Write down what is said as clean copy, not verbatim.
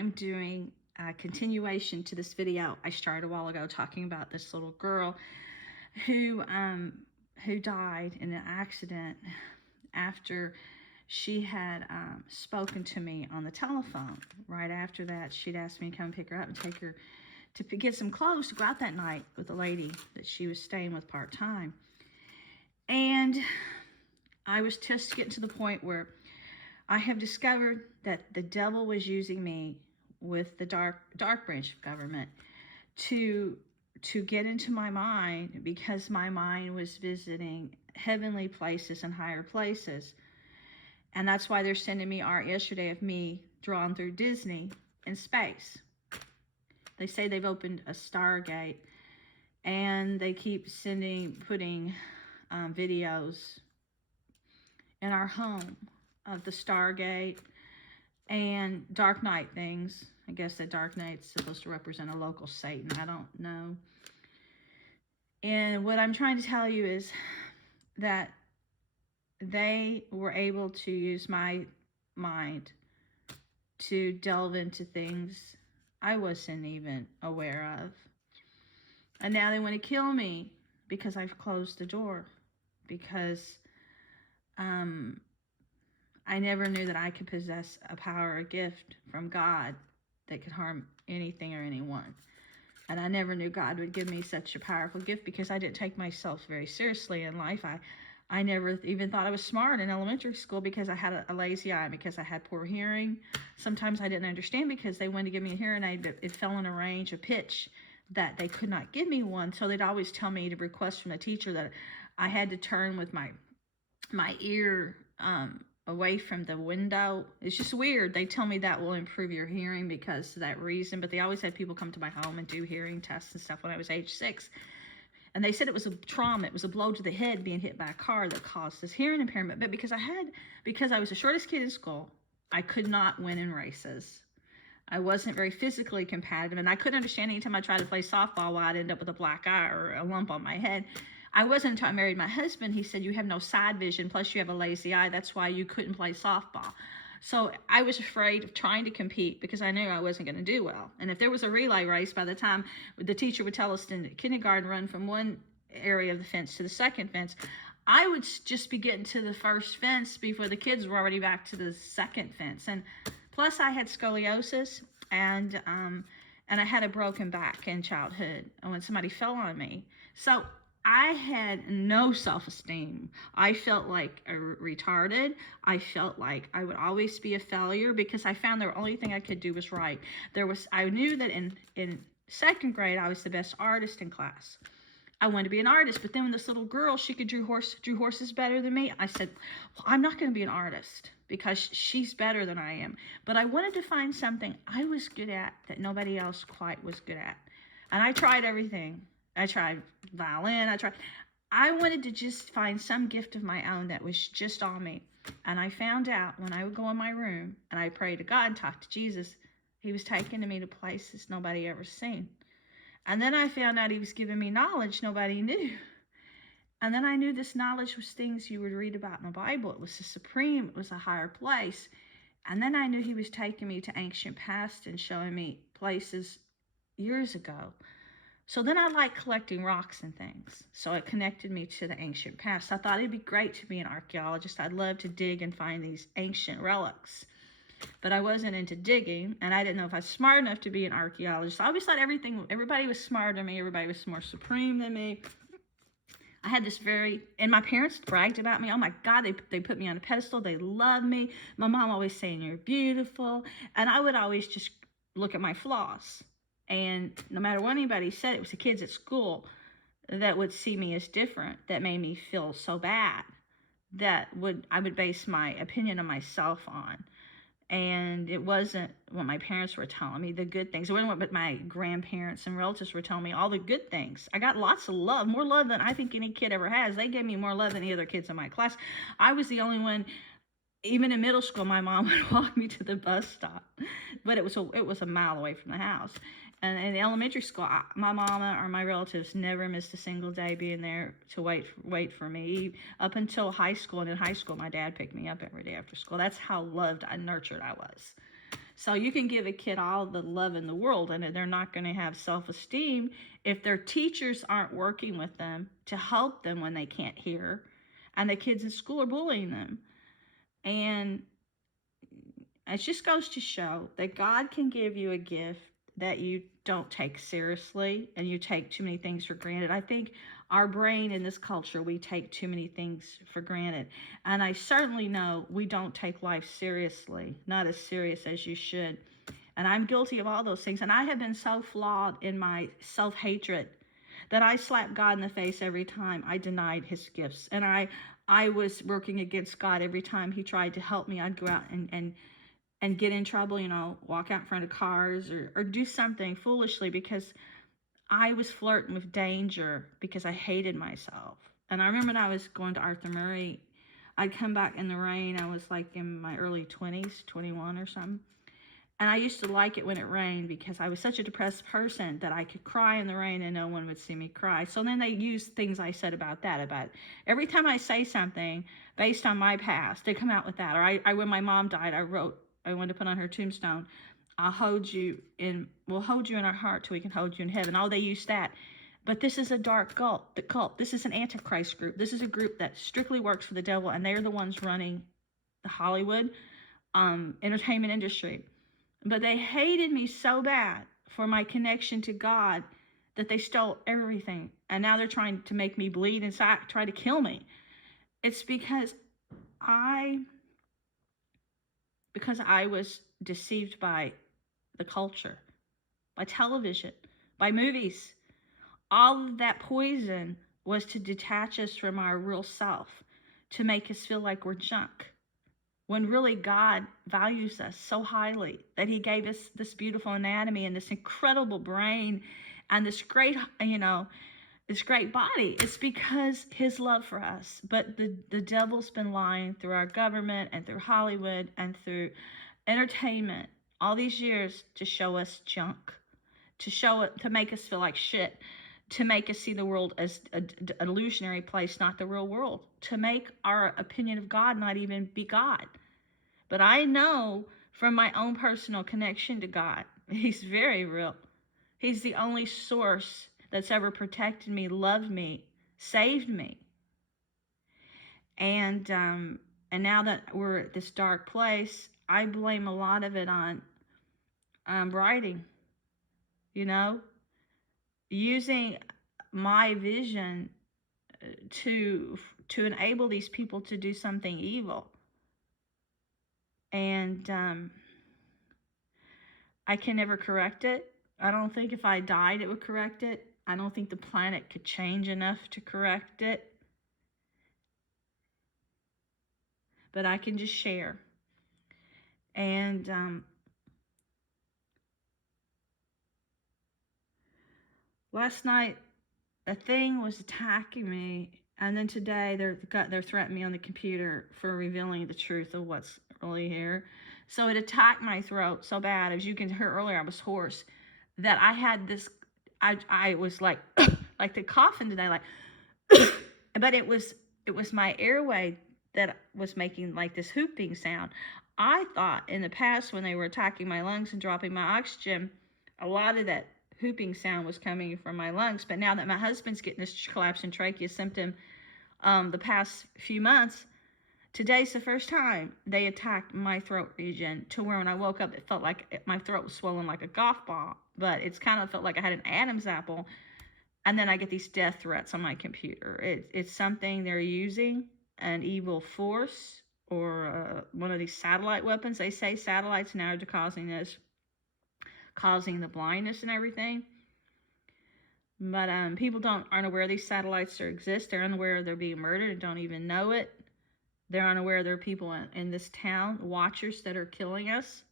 I'm doing a continuation to this video I started a while ago talking about this little girl who died in an accident after she had spoken to me on the telephone. Right after that, she'd asked me to come pick her up and take her to get some clothes to go out that night with the lady that she was staying with part-time. And I was just getting to the point where I have discovered that the devil was using me with the dark branch of government to get into my mind, because my mind was visiting heavenly places and higher places. And that's why they're sending me art yesterday of me drawn through Disney in space. They say they've opened a Stargate, and they keep putting videos in our home of the Stargate and Dark Knight things. I guess that Dark Knight's supposed to represent a local Satan. I don't know. And what I'm trying to tell you is that they were able to use my mind to delve into things I wasn't even aware of. And now they want to kill me because I've closed the door. Because I never knew that I could possess a power or gift from God that could harm anything or anyone. And I never knew God would give me such a powerful gift, because I didn't take myself very seriously in life. I never even thought I was smart in elementary school, because I had a lazy eye, because I had poor hearing. Sometimes I didn't understand, because they wanted to give me a hearing aid, it fell in a range of pitch that they could not give me one. So they'd always tell me to request from the teacher that I had to turn with my ear away from the window. It's just weird. They tell me that will improve your hearing because of that reason. But they always had people come to my home and do hearing tests and stuff when I was age 6. And they said it was a trauma. It was a blow to the head being hit by a car that caused this hearing impairment. But because I was the shortest kid in school, I could not win in races. I wasn't very physically competitive, and I couldn't understand anytime I tried to play softball why I'd end up with a black eye or a lump on my head. I wasn't until I married my husband. He said, you have no side vision, plus you have a lazy eye. That's why you couldn't play softball. So I was afraid of trying to compete, because I knew I wasn't going to do well. And if there was a relay race, by the time the teacher would tell us in kindergarten, run from one area of the fence to the second fence, I would just be getting to the first fence before the kids were already back to the second fence. And plus I had scoliosis, and I had a broken back in childhood when somebody fell on me. So I had no self-esteem. I felt like retarded. I felt like I would always be a failure, because I found the only thing I could do was write. I knew that in second grade I was the best artist in class. I wanted to be an artist, but then when this little girl, she could drew horses better than me, I said, well, I'm not going to be an artist because she's better than I am. But I wanted to find something I was good at that nobody else quite was good at. And I tried everything. I tried violin. I wanted to just find some gift of my own that was just on me. And I found out when I would go in my room and I prayed to God and talked to Jesus, he was taking me to places nobody ever seen. And then I found out he was giving me knowledge nobody knew. And then I knew this knowledge was things you would read about in the Bible. It was the supreme. It was a higher place. And then I knew he was taking me to ancient past and showing me places years ago. So then I liked collecting rocks and things. So it connected me to the ancient past. I thought it'd be great to be an archaeologist. I'd love to dig and find these ancient relics. But I wasn't into digging, and I didn't know if I was smart enough to be an archaeologist. I always thought everybody was smarter than me. Everybody was more supreme than me. I had this and my parents bragged about me. Oh my God, they put me on a pedestal. They loved me. My mom always saying, you're beautiful. And I would always just look at my flaws. And no matter what anybody said, it was the kids at school that would see me as different, that made me feel so bad, that I would base my opinion of myself on. And it wasn't what my parents were telling me, the good things. It wasn't what my grandparents and relatives were telling me, all the good things. I got lots of love, more love than I think any kid ever has. They gave me more love than any other kids in my class. I was the only one. Even in middle school, my mom would walk me to the bus stop, but it was a mile away from the house. And in elementary school, my mama or my relatives never missed a single day being there to wait for me. Up until high school, and in high school, my dad picked me up every day after school. That's how loved and nurtured I was. So you can give a kid all the love in the world, and they're not going to have self-esteem if their teachers aren't working with them to help them when they can't hear, and the kids in school are bullying them. And it just goes to show that God can give you a gift that you don't take seriously, and you take too many things for granted. I think our brain in this culture, we take too many things for granted. And I certainly know we don't take life seriously, not as serious as you should. And I'm guilty of all those things. And I have been so flawed in my self-hatred that I slapped God in the face every time I denied his gifts. And I was working against God every time he tried to help me. I'd go out and get in trouble, walk out in front of cars, or do something foolishly because I was flirting with danger because I hated myself. And I remember when I was going to Arthur Murray, I'd come back in the rain. I was like in my early 20s, 21 or something. And I used to like it when it rained because I was such a depressed person that I could cry in the rain and no one would see me cry. So then they used things I said about every time I say something based on my past, they come out with that. Or I when my mom died, I wanted to put on her tombstone, we'll hold you in our heart till we can hold you in heaven. Oh, they use that. But this is a dark cult. This is an antichrist group. This is a group that strictly works for the devil, and they're the ones running the Hollywood entertainment industry. But they hated me so bad for my connection to God that they stole everything. And now they're trying to make me bleed inside, try to kill me. It's because I was deceived by the culture, by television, by movies. All of that poison was to detach us from our real self, to make us feel like we're junk, when really God values us so highly that he gave us this beautiful anatomy and this incredible brain and this great, this great body. It's because his love for us. But the devil's been lying through our government and through Hollywood and through entertainment all these years to show us junk, to make us feel like shit, to make us see the world as an illusionary place, not the real world, to make our opinion of God not even be God. But I know from my own personal connection to God, he's very real. He's the only source that's ever protected me, loved me, saved me. And now that we're at this dark place, I blame a lot of it on writing, using my vision to enable these people to do something evil. And I can never correct it. I don't think if I died it would correct it. I don't think the planet could change enough to correct it. But I can just share. And last night, a thing was attacking me. And then today, they're threatening me on the computer for revealing the truth of what's really here. So it attacked my throat so bad. As you can hear earlier, I was hoarse. That I had this, I was like, like the coughing today, like, but it was my airway that was making like this whooping sound. I thought in the past when they were attacking my lungs and dropping my oxygen, a lot of that whooping sound was coming from my lungs. But now that my husband's getting this collapsing trachea symptom the past few months, today's the first time they attacked my throat region to where when I woke up, it felt like my throat was swollen like a golf ball. But it's kind of felt like I had an Adam's apple. And then I get these death threats on my computer. It's something they're using, an evil force or one of these satellite weapons. They say satellites now are causing this, causing the blindness and everything. But people aren't aware these satellites exist. They're unaware they're being murdered and don't even know it. They're unaware there are people in this town, watchers, that are killing us.